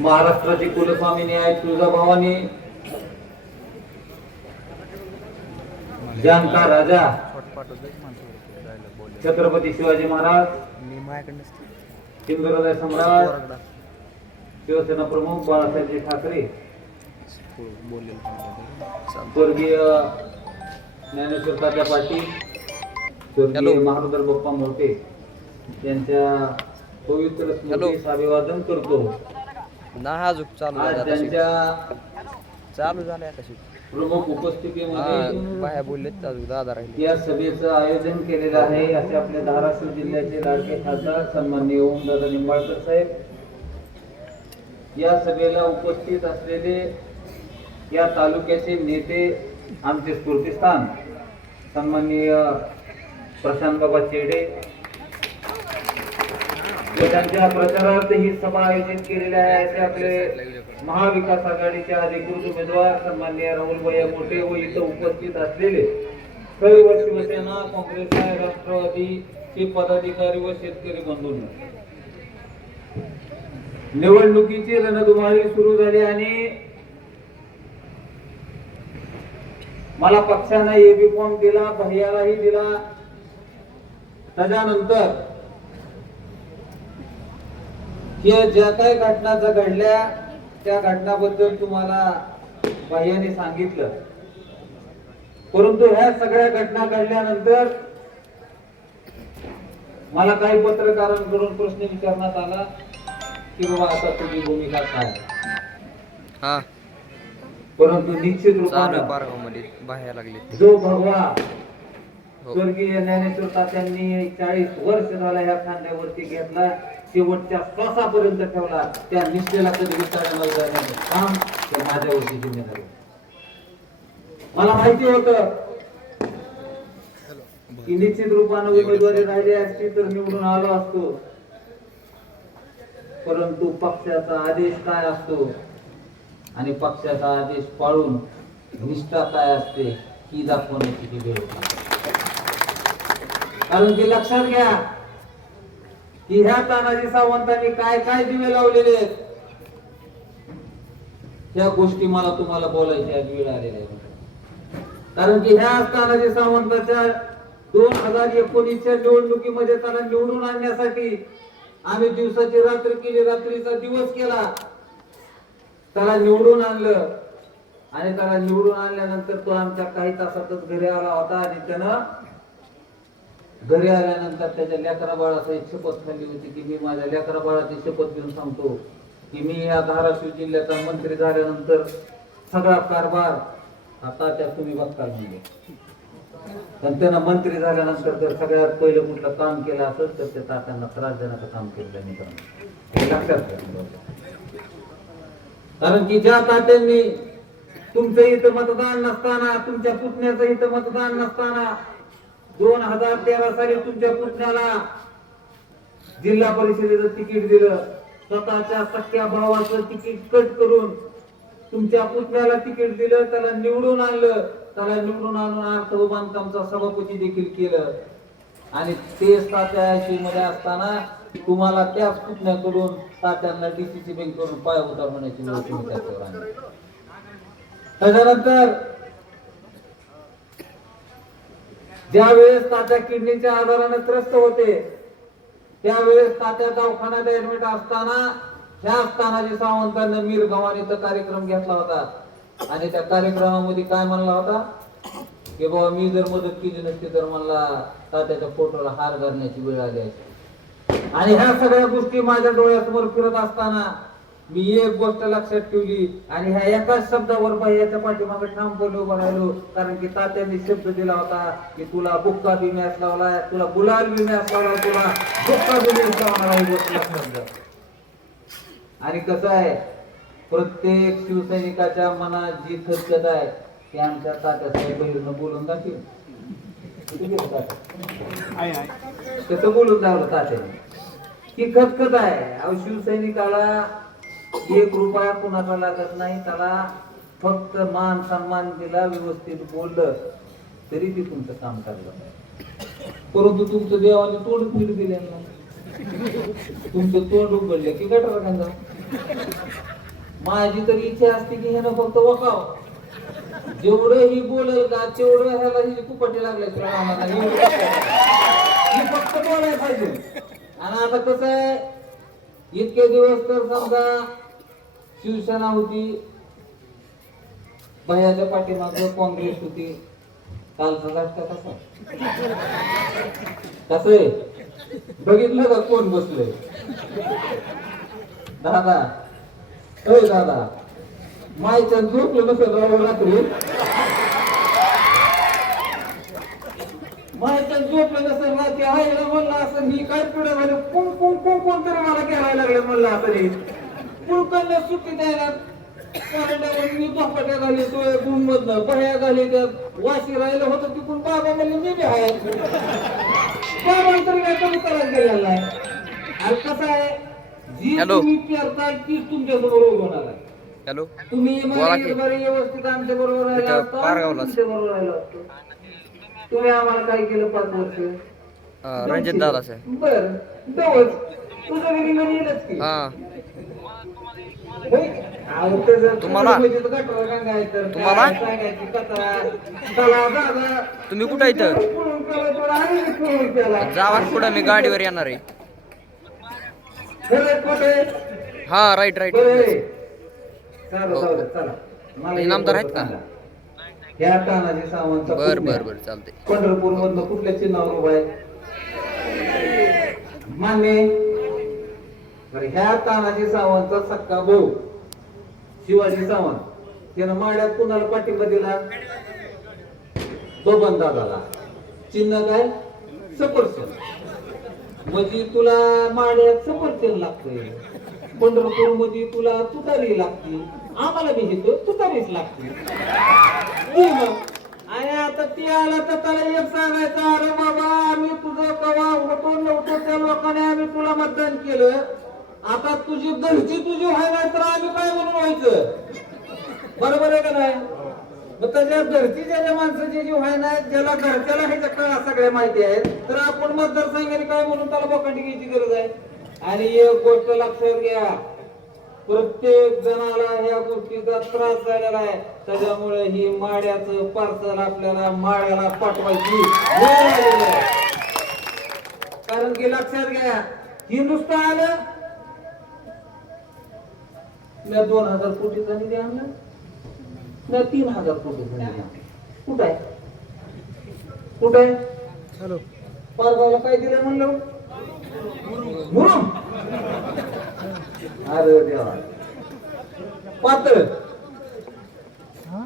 महाराष्ट्राची कुलस्वामिनी आहे तुळजाभवानी जानका राजा. छत्रपती शिवाजी महाराज. हिंदुहृदय सम्राट. शिवसेना प्रमुख बाळासाहेबजी ठाकरे. स्वर्गीय ज्ञानेश्वर तात्या पाटील. स्वर्गीय महारुदर बाप्पा मोठे यांच्या पवित्र अभिवादन करतो. अजून चालू झालं चालू झाले आता शिक. प्रमुख उपस्थितीमध्ये बाया बोललेत अजून दादा राहिले. या सभेचं आयोजन केलेलं आहे असे आपले धाराशिव जिल्ह्याचे लाडके खासदार सन्माननीय ओमदादा निंबाळकर साहेब. या सभेला उपस्थित असलेले या तालुक्याचे नेते आमचे स्फूर्तिस्थान सन्माननीय प्रशांत बाबा चेडे त्यांच्या प्रचारार्थ ही सभा आयोजित केलेली आहे. असे आपले महाविकास आघाडीचे अधिकृत उमेदवार सन्मान्य राहुल भैया मोठे व इथं उपस्थित असलेले सर्व शिवसेना काँग्रेस राष्ट्रवादी राष्ट्रवादीचे पदाधिकारी व शेतकरी बंधूंना. निवडणुकीची रणधुमाळी सुरू झाली आणि मला पक्षानं एबी फॉर्म दिला भैयालाही दिला. त्याच्यानंतर या ज्या काही घटना ज्या घडल्या त्या घटनाबद्दल तुम्हाला भैयाने सांगितलं. परंतु ह्या सगळ्या घटना घडल्यानंतर मला काही पत्रकारांकडून प्रश्न विचारण्यात आला की बाबा आता तुझी भूमिका काय हा. परंतु निश्चित रूपाने जो भगवा हो. स्वर्गीय ज्ञानेश्वर तात्यांनी चाळीस वर्ष झाला ह्या खांद्यावरती घेतला शेवटच्या श्वासापर्यंत ठेवला. त्या निष्ठेला कधी विचारण्याला जाण्याचं काम ते माझ्यावरती जिम्मेदारी मला माहिती होत. की निश्चित रूपानं उमेदवारी राहिली असती तर निवडून आलो असतो. परंतु पक्षाचा आदेश काय असतो? आणि पक्षाचा आदेश पाळून निष्ठा काय असते ही दाखवण्याची वेळ. कारण की लक्षात घ्या की ह्या तानाजी सावंतांनी काय काय दिवे लावलेले आहेत? ह्या गोष्टी मला तुम्हाला बोलायची वेळ आलेल्या कारण की ह्या तानाजी सावंताच्या दोन हजार एकोणीसच्या निवडणुकीमध्ये त्याला निवडून आणण्यासाठी आम्ही दिवसाची रात्र केली रात्रीचा दिवस केला. त्याला निवडून आणलं. आणि त्याला निवडून आणल्यानंतर तो आमच्या काही तासातच घरी आला होता आणि त्यानं घरी आल्यानंतर त्याच्या लेकरा बाळाचा एक शपथ खाल्ली होती की मी माझ्या लेकरा बाळाची शपथ घेऊन सांगतो की मी या धाराशिव जिल्ह्याचा मंत्री झाल्यानंतर सगळा कारभार आता त्या तुम्ही बघताल म्हणजे पण त्यानं मंत्री झाल्यानंतर जर सगळ्यात पहिलं कुठलं काम केलं असेल तर ते तात्यांना त्रास देण्याचं काम केलं त्यांनी मित्रांनो. हे लक्षात घ्या कारण की ज्या तात्यांनी तुमचं इथं मतदान नसताना तुमच्या पुतण्याचं इथं मतदान नसताना दोन हजार तेरा साली तुमच्या पुतण्याला जिल्हा परिषदेचं तिकीट दिलं. स्वतःच्या सख्या भावाचं तिकीट कट करून तुमच्या पुतण्याला तिकीट दिलं त्याला निवडून आणलं. त्याला निवडून आणून अर्थ बांधकामचा सभापती देखील केलं. आणि तेच तात्याशी मध्ये असताना तुम्हाला त्याच पुतण्याकडून तात्यांना डीसीसी बँक करून पाय उतार होण्याची त्याच्यानंतर ज्या वेळेस तात्या किडनीच्या आजाराने त्रस्त होते त्यावेळेस तात्या दवाखान्यात ऍडमिट असताना ह्या तानाजी सावंतांनी मीर गव्हाण कार्यक्रम घेतला होता. आणि त्या कार्यक्रमामध्ये काय म्हणला होता? की बाबा मी जर मदत केली नसती तर मला तात्याच्या पोटाला हार घालण्याची वेळ आली आणि ह्या सगळ्या गोष्टी माझ्या डोळ्यासमोर फिरत असताना मी एक गोष्ट लक्षात ठेवली आणि ह्या एकाच शब्दावर बाह्याच्या पाठीमागे ठामपणे उभा राहिलो. कारण की तात्यांनी शब्द दिला होता की तुला बुक्का बी मॅच लावलाय तुला गुलाल बी मॅच लावलाय तुला बुक्का बी मॅच लावणार. आणि कसं आहे प्रत्येक शिवसैनिकाच्या मनात जी खतखत आहे ती आमच्या तात्यासाहेब बहिरनं बोलून दाखव किती गेलं तात्या? कसं बोलून दाखवलं तात्याने? ही खतखत आहे. अहो शिवसैनिकाला एक रुपया कुणाचा लागत नाही त्याला फक्त मान सन्मान दिला व्यवस्थित बोललं तरी ते तुमचं काम चाललं परंतु तुमचं देवाने तोंड पीड दिले तुमचं तोंड उघडलं की गटर माझी तर इच्छा असते की ह्यानं फक्त वकाव. जेवढं ही बोलेल का तेवढं ह्याला ही कुपटी लागले फक्त बोलायला पाहिजे. आणि आता कसं आहे इतके दिवस तर समजा शिवसेना होती भयाच्या पाठीमाग काँग्रेस होती. कालचा राष्ट्र कसा कस आहे? बघितलं का कोण बसले दादा. अय दादा. मायच्या झोपलं नसेल राव रात्री. मायच्या झोपलं नसेल रात्री. आईला म्हणलं असं ही काय पिढं झालं कोण कोण कोण कोण तरी मला खेळायला लागलं म्हणलं असं पुळकांना सुट्टी द्यायला मी घाली तो गुण मधनं बह्या घाली त्यात वाशी राहिलं होतं तिकडून बाबा म्हणले मी बी आहे बाबा तरी काय कमी गेलेला आहे. कसं आहे? जी. तुम्ही पेरताय तीच तुमच्यासमोर आहे हॅलो तुम्ही व्यवस्थित आमच्या बरोबर राहिला बरोबर. तुम्ही आम्हाला काय केलं पाच वर्ष? रणजित दादा बर जवळ. तुझं घरी की. तुम्हाला- म्हणजे तुम्हाला? तुम्ही कुठं आहे इथं? जावा पुढं मी गाडीवर येणार आहे? हा राईट राईट बरं आहे. चला, जाऊ दे, चला. मला एक नामदार गोष्ट आहेत का? तानाजी बर बर बर चालते पंढरपूर मधनं कुठल्या चिन्हावर उभा आहे मान्य तर ह्या तानाजी सावंतचा सक्का भाऊ शिवाजी सावंत त्यानं माड्यात कुणाला पाठिंबा दिला? बबन दादाला. चिन्ह काय? सफरचंद. म्हणजे तुला माड्यात सफरचंद लागतंय. पंढरपूरमध्ये तुला तुतारी लागते. आम्हाला बी घेतो तुतारीच लागते. हो अरे आणि आता ती आला तर त्याला एक सांगायचं अरे बाबा आम्ही तुझं कवा होतो नव्हतो त्या लोकांनी आम्ही तुला मतदान केलं. आता तुझी घरची तुझी व्हायला तर आम्ही काय म्हणून व्हायचं? बरोबर आहे का नाही? मग त्याच्या घरची ज्याच्या माणसाची जी व्हाय नाही ज्याला घरच्याला ह्याच्या कळा सगळ्या माहिती आहेत तर आपण मतदारसंघाने काय म्हणून त्याला बोकांडी घ्यायची गरज आहे? आणि एक गोष्ट लक्षात घ्या प्रत्येक जणाला ह्या गोष्टीचा त्रास झालेला आहे. त्याच्यामुळे ही माड्याचं पार्सल आपल्याला माड्याला पाठवायची कारण की लक्षात घ्या ही नुसतं आलं मी दोन हजार कोटीचा निधी आणला मी तीन हजार कोटीचा निधी आणला. कुठं आहे? कुठं आहे? पारगावला काय दिलं म्हणलं? मुरुम. अरे देवा. पातळ.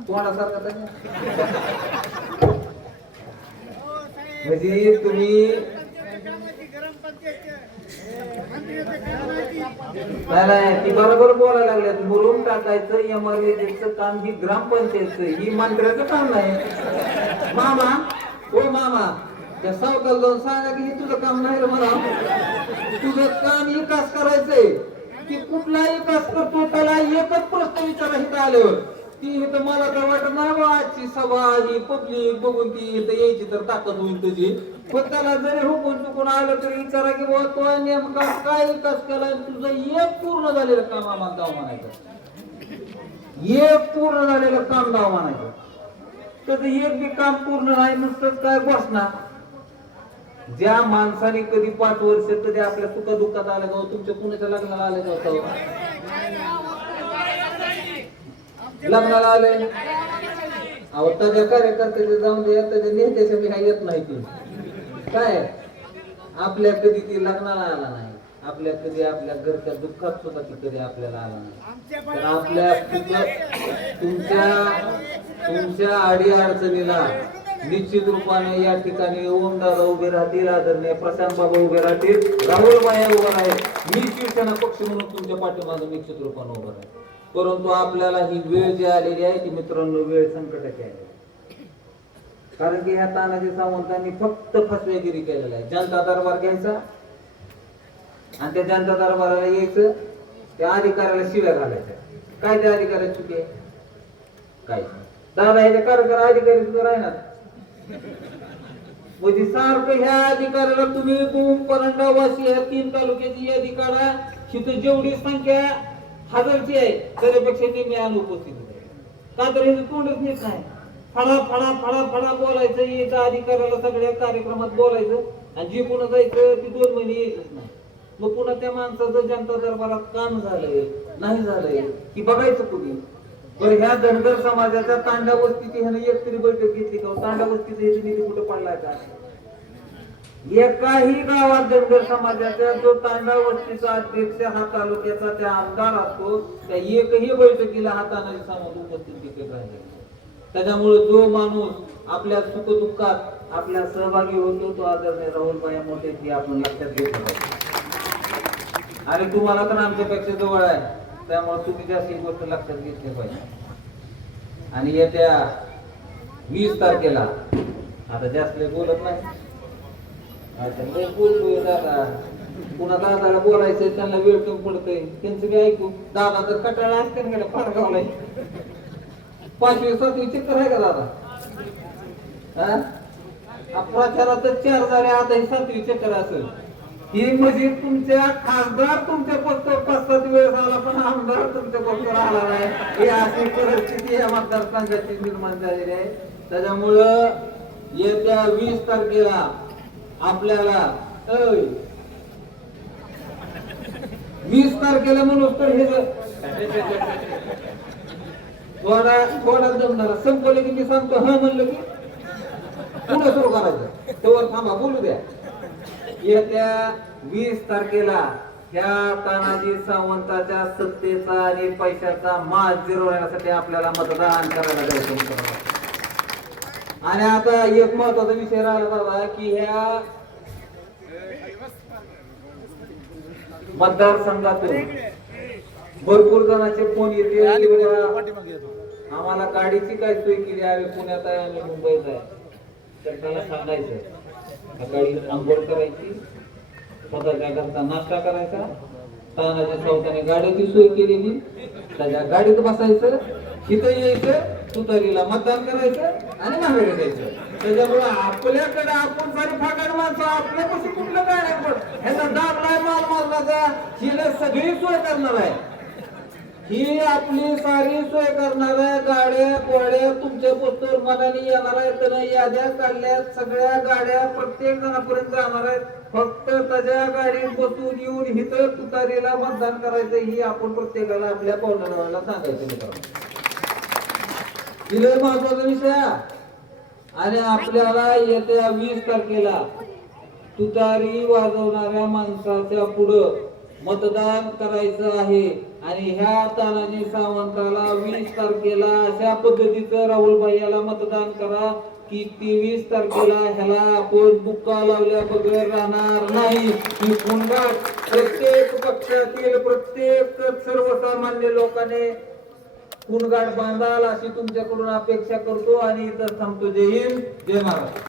कोणासारखा? म्हणजे तुम्ही नाही नाही ती बरोबर बोलायला लागल्यात बोलून टाकायचं एमआरएचं काम ही ग्रामपंचायतचं ही मंत्र्याचं काम नाही. मामा ओ मामा त्या सावकाल जाऊन सांगा की हे तुझं काम नाही रे मला. तुझं काम विकास करायचंय. की कुठला विकास करतो त्याला एकच प्रश्न विचारा इथं आल्यावर. ती इथं मला तर वाटत नाही बा आजची सभा ही पब्लिक बघून ती इथं यायची तर ताकद होईल तुझी. पण त्याला जरी हुकून चुकून आलं तरी विचारा की बाबा तो नेमका काय विकास केला तुझं एक पूर्ण झालेलं काम आम्हाला गाव म्हणायचं. एक पूर्ण झालेलं काम गाव म्हणायचं. त्याचं एक बी काम पूर्ण नाही नुसतंच काय बसणार? ज्या माणसाने कधी पाच वर्ष कधी आपल्या सुख दुःखात आलं गाव हो, तुमच्या कुणाच्या लग्नाला आलं गाव लग्नाला आले. अहो त्याच्या कार्यकर्त्याचे जाऊन दे त्याच्या नेत्याच्या मी काही येत नाही ती. काय? आपल्या कधी ती लग्नाला आला नाही. आपल्या कधी आपल्या घरच्या दुःखात सुद्धा ती कधी आपल्याला आला नाही. तर आपल्या तुमच्या तुमच्या अडी अडचणीला निश्चित रूपाने या ठिकाणी ओम दादा उभे राहतील आदरणीय प्रशांत बाबा उभे राहतील राहुल माया उभा आहे मी शिवसेना पक्ष म्हणून तुमच्या पाठीमागे निश्चित रूपाने उभा आहे परंतु आपल्याला ही वेळ जी आलेली आहे ती मित्रांनो वेळ संकटाची आहे. कारण की ह्या तानाजी सावंतांनी फक्त फसवेगिरी केलेला आहे. जनता दरबार घ्यायचा आणि त्या जनता दरबाराला यायचं त्या अधिकाऱ्याला शिव्या घालायच्या. काय त्या अधिकाऱ्याची चुकी आहे? काय? दादा ह्याच्या कार्यकर अधिकारी सुद्धा राहणार. म्हणजे सारखं ह्या अधिकाऱ्याला तुम्ही गुम परंडा ह्या तीन तालुक्याची यादी काढा तिथं जेवढी संख्या हजारची आहे त्याच्यापेक्षा मी अनुपस्थित आहे का तर हे तोंडच नीट नाही फळा फळा फळा फळा बोलायचं यायचं अधिकाऱ्याला सगळ्या कार्यक्रमात बोलायचं आणि जी पुन्हा जायचं ती दोन महिने यायचंच नाही. मग पुन्हा त्या माणसाचं जनता दरबारात काम झालंय नाही झालंय की बघायचं कुणी बरं ह्या धनगर समाजाच्या तांडा वस्तीची ह्याने एक तरी बैठक घेतली का? तांडा वस्तीचा निधी कुठं पडलाय का? एकाही गावात धनगर समाजाच्या जो तांडा वस्तीचा अध्यक्ष हा तालुक्याचा त्या आमदार असतो त्या एकही बैठकीला हा तानाजी समाज उपस्थित तिथे राहिले. त्याच्यामुळे जो माणूस आपल्या सुखदुःखात आपल्या सहभागी होतो तो आदरणीय राहुल भाई मोठे ती आपण लक्षात घेतलं पाहिजे आणि तुम्हाला तर आमच्यापेक्षा जवळ आहे त्यामुळे तुम्ही जास्त ही गोष्ट लक्षात घेतली पाहिजे. आणि येत्या वीस तारखेला आता जास्त बोलत नाही. आता दादा. पुन्हा दादाला बोलायचंय त्यांना वेळ कमी पडतोय. त्यांचं मी ऐकू. दादा तर कटाळा असते ना गड्या, फार गावलाय पाचवी सातवी चक्कर आहे का दादा? हा? प्रचारात चार झाले आता ही सातवी चक्कर असेल ही म्हणजे तुमच्या खासदार तुमच्या फक्त पाच सात वेळेस झाला पण आमदार तुमच्या पक्षावर आला नाही. ही अशी परिस्थिती या मतदारसंघाची निर्माण झालेली आहे. त्याच्यामुळं येत्या वीस तारखेला आपल्याला. वीस तारखेला म्हणून तर हे थोडा थोडा जमणारा? संपवलं की मी सांगतो हा म्हणलं की. पुढे सुरू करायचं. तेव्हा थांबा बोलू द्या. येत्या वीस तारखेला ह्या तानाजी सावंताच्या सत्तेचा आणि पैशाचा माज जिरवण्यासाठी आपल्याला मतदान करायला जायचं आणि आता एक महत्त्वाचा विषय राहिला बाबा की ह्या मतदारसंघातून भरपूर जणांचे फोन येते आम्हाला गाडीची काय सोय केली आम्ही पुण्यात आहे आम्ही मुंबईत आहे. तर त्याला सांगायचं सकाळी आंघोळ करायची स्वतःच्या घरचा नाश्ता करायचा. तानाच्या सावताने गाडीची सोय केलेली त्याच्या गाडीत बसायचं इथं यायचं तुतारीला मतदान करायचं. आणि माघारी द्यायचं त्याच्यामुळे आपल्याकडे आपण सारी फाकाड माणसं आपल्यापासून कुठलं काय नाही पण ह्याचा दाब नाही माल मालनाचा हिला सगळी सोय करणार आहे. ही आपली सारी सोय करणार आहे. गाड्या गोड्या तुमच्या पोस्टवर मनाने येणार आहेत. तर याद्या काढल्या सगळ्या गाड्या प्रत्येक जणापर्यंत जाणार आहेत. फक्त त्याच्या गाडीत बसून येऊन हिथं तुतारीला मतदान करायचं ही आपण प्रत्येकाला आपल्या पाहुण्याला सांगायचं मित्रांनो. ही लय महत्त्वाचा विषय आहे. आणि आपल्याला येत्या वीस तारखेला तुतारी वाजवणाऱ्या माणसाच्या पुढं मतदान करायचं आहे. आणि ह्या तानाजी सावंताला वीस तारखेला अशा पद्धतीचं राहुल भैयाला मतदान करा की तेवीस तारखेला ह्याला आपण बुक्का लावल्या बगैर राहणार नाही. ही प्रत्येक पक्षातील प्रत्येक सर्वसामान्य लोकांनी कुणगाड बांधाल अशी तुमच्याकडून अपेक्षा करतो आणि इथं थांबतो. जय हिंद जय महाराष्ट्र.